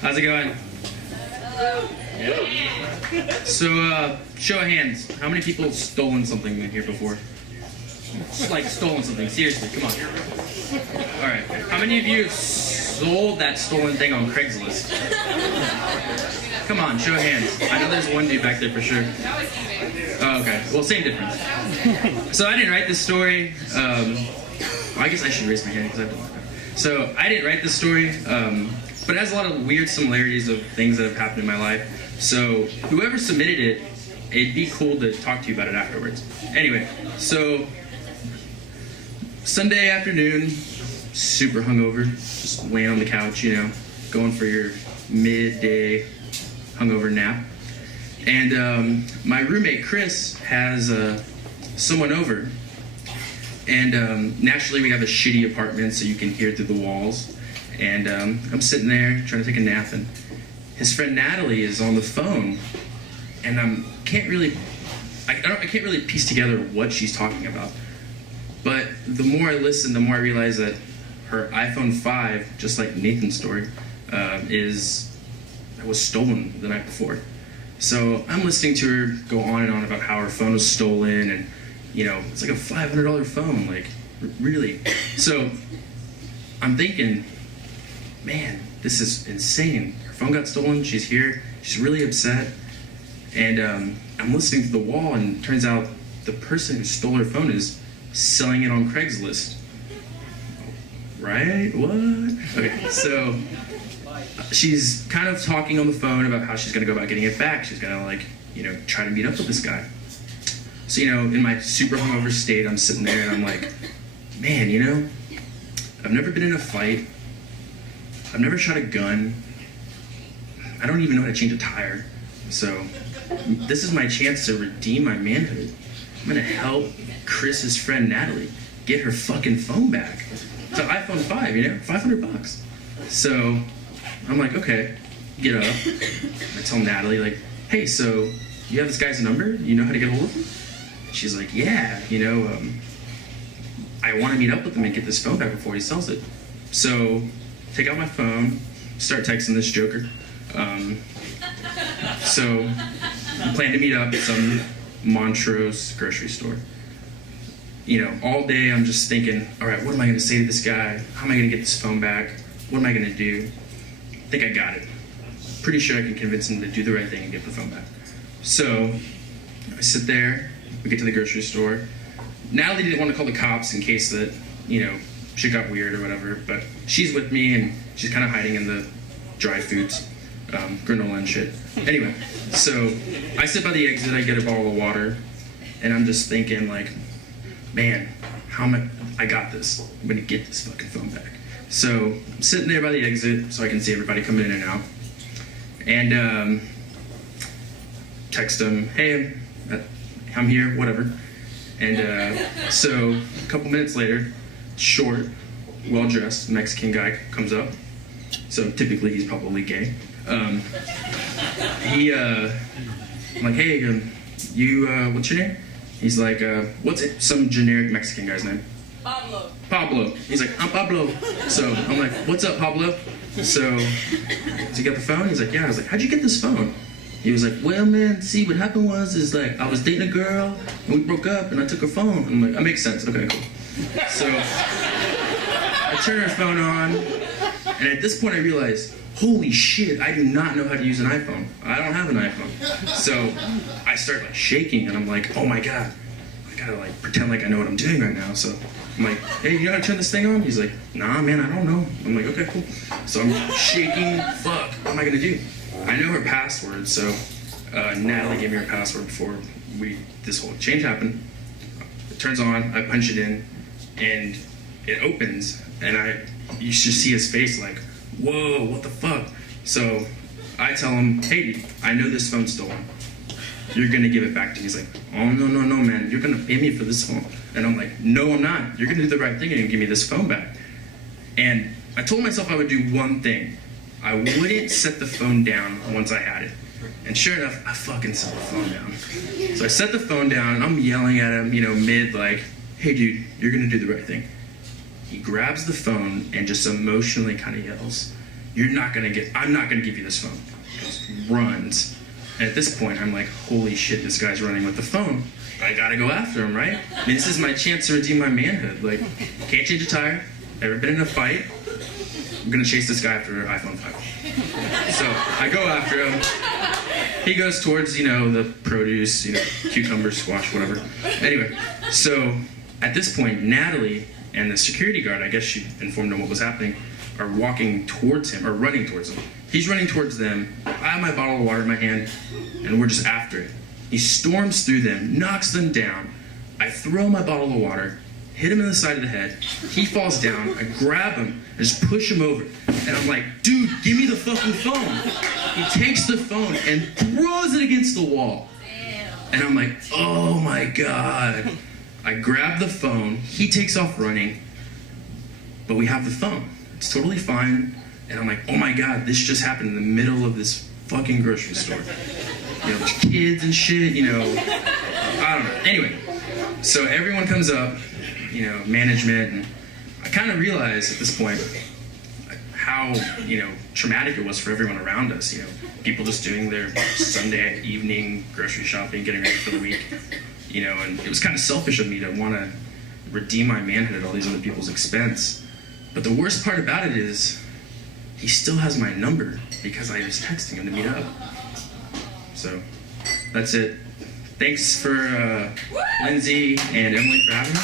How's it going? So, show of hands. How many people have stolen something in here before? Just like stolen something. Seriously, come on. Alright. How many of you have sold that stolen thing on Craigslist? Come on, show of hands. I know there's one dude back there for sure. Oh, okay. Well, same difference. So I didn't write this story. I guess I should raise my hand because I don't know. So I didn't write this story, but it has a lot of weird similarities of things that have happened in my life. So whoever submitted it, it'd be cool to talk to you about it afterwards. Anyway, so Sunday afternoon, super hungover, just laying on the couch, you know, going for your midday hungover nap. And my roommate Chris has someone over. And naturally we have a shitty apartment, so you can hear through the walls. And I'm sitting there trying to take a nap, and his friend Natalie is on the phone, and I can't really piece together what she's talking about. But the more I listen, the more I realize that her iPhone 5, just like Nathan's story, was stolen the night before. So I'm listening to her go on and on about how her phone was stolen, and you know, it's like a $500 phone, like, really. So I'm thinking, man, this is insane. Her phone got stolen, she's here, she's really upset. And I'm listening to the wall, and it turns out the person who stole her phone is selling it on Craigslist. Right? What? Okay, so she's kind of talking on the phone about how she's gonna go about getting it back. She's gonna, like, you know, try to meet up with this guy. So, you know, in my super hungover state, I'm sitting there and I'm like, man, you know, I've never been in a fight. I've never shot a gun. I don't even know how to change a tire. So this is my chance to redeem my manhood. I'm gonna help Chris's friend Natalie get her fucking phone back. It's an iPhone 5, you know, $500. So I'm like, okay, get up. I tell Natalie, like, hey, so you have this guy's number? You know how to get a hold of him? She's like, yeah, you know, I want to meet up with him and get this phone back before he sells it. So, take out my phone, start texting this joker. So, I plan to meet up at some Montrose grocery store. You know, all day I'm just thinking, all right, what am I going to say to this guy? How am I going to get this phone back? What am I going to do? I think I got it. Pretty sure I can convince him to do the right thing and get the phone back. So, I sit there. We get to the grocery store. Natalie didn't want to call the cops in case that, you know, shit got weird or whatever, but she's with me and she's kind of hiding in the dry foods, granola and shit. Anyway, so I sit by the exit, I get a bottle of water, and I'm just thinking, like, man, I got this. I'm gonna get this fucking phone back. So I'm sitting there by the exit so I can see everybody coming in and out. And text them, hey, I'm here, whatever. And so a couple minutes later, short, well-dressed Mexican guy comes up. So typically he's probably gay. I'm like, hey, you, what's your name? He's like, what's it? Some generic Mexican guy's name. Pablo. He's like, I'm Pablo. So I'm like, what's up, Pablo? So, does he get the phone? He's like, yeah. I was like, how'd you get this phone? He was like, well, man, see, what happened was like, I was dating a girl, and we broke up, and I took her phone. I'm like, that makes sense. Okay, cool. So, I turn her phone on, and at this point I realized, holy shit, I do not know how to use an iPhone. I don't have an iPhone. So, I start, like, shaking, and I'm like, oh my god, I gotta, like, pretend like I know what I'm doing right now. So, I'm like, hey, you know how to turn this thing on? He's like, nah, man, I don't know. I'm like, okay, cool. So, I'm shaking, fuck, what am I gonna do? I know her password, so Natalie gave me her password before this whole change happened. It turns on, I punch it in, and it opens, and you should see his face like, whoa, what the fuck? So I tell him, hey, I know this phone's stolen. You're gonna give it back to me. He's like, oh, no, man, you're gonna pay me for this phone. And I'm like, no, I'm not. You're gonna do the right thing and give me this phone back. And I told myself I would do one thing. I wouldn't set the phone down once I had it. And sure enough, I fucking set the phone down. So I set the phone down, and I'm yelling at him, you know, mid, like, hey, dude, you're gonna do the right thing. He grabs the phone and just emotionally kind of yells, I'm not gonna give you this phone. Just runs. And at this point, I'm like, holy shit, this guy's running with the phone. I gotta go after him, right? I mean, this is my chance to redeem my manhood. Like, can't change a tire, never been in a fight. I'm gonna chase this guy after an iPhone 5. So I go after him. He goes towards, the produce, cucumber, squash, whatever. Anyway, so at this point, Natalie and the security guard, I guess she informed him what was happening, are walking towards him, or running towards him. He's running towards them. I have my bottle of water in my hand, and we're just after it. He storms through them, knocks them down. I throw my bottle of water, hit him in the side of the head. He falls down. I grab him and just push him over. And I'm like, dude, give me the fucking phone. He takes the phone and throws it against the wall. And I'm like, oh my God. I grab the phone. He takes off running. But we have the phone. It's totally fine. And I'm like, oh my God, this just happened in the middle of this fucking grocery store. There's kids and shit, I don't know. Anyway, so everyone comes up, management, and I kind of realized at this point how, traumatic it was for everyone around us, people just doing their Sunday evening grocery shopping, getting ready for the week, and it was kind of selfish of me to want to redeem my manhood at all these other people's expense. But the worst part about it is he still has my number because I was texting him to meet up. So that's it. Thanks for Lindsay and Emily for having me.